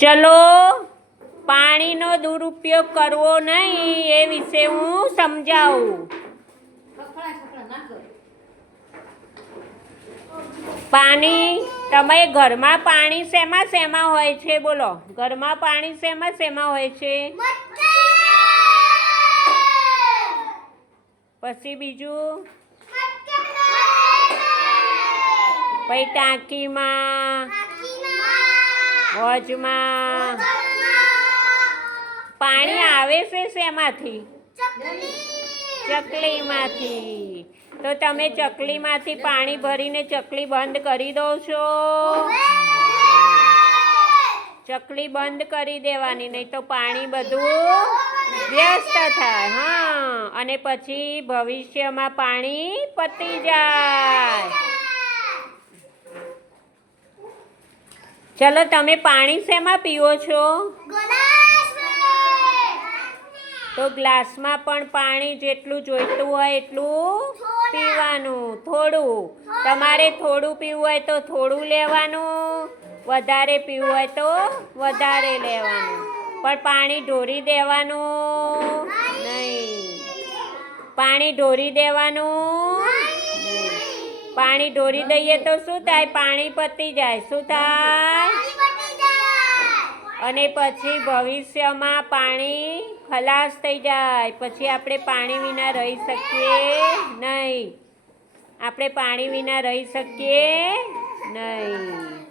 ચલો પાણીનો દુરુપયોગ કરવો નહીં એ વિશે હું સમજાવું. પાણી તમે ઘરમાં પાણી શેમાં હોય છે? બોલો, ઘરમાં પાણી શેમાં હોય છે? પછી બીજું પછી ટાંકીમાં, હોજમાં. પાણી આવે છે શેમાંથી? ચકલીમાંથી. તો તમે ચકલીમાંથી પાણી ભરીને ચકલી બંધ કરી દો છો? ચકલી બંધ કરી દેવાની, નહીં તો પાણી બધું વ્યસ્ત થાય. હા, અને પછી ભવિષ્યમાં પાણી પતી જાય. ચલો, તમે પાણી શેમાં પીવો છો? તો ગ્લાસમાં પણ પાણી જેટલું જોઈતું હોય એટલું પીવાનું. થોડું, તમારે થોડું પીવું હોય તો થોડું લેવાનું, વધારે પીવું હોય તો વધારે લેવાનું, પણ પાણી ઢોળી દેવાનું નહીં. પાણી ઢોળી દેવાનું નહીં. પાણી ઢોળી દઈએ તો શું થાય? પાણી પતી જાય. શું થાય? અને પછી ભવિષ્યમાં પાણી ખલાસ થઈ જાય. પછી આપણે પાણી વિના રહી શકીએ નહીં. આપણે પાણી વિના રહી શકીએ નહીં.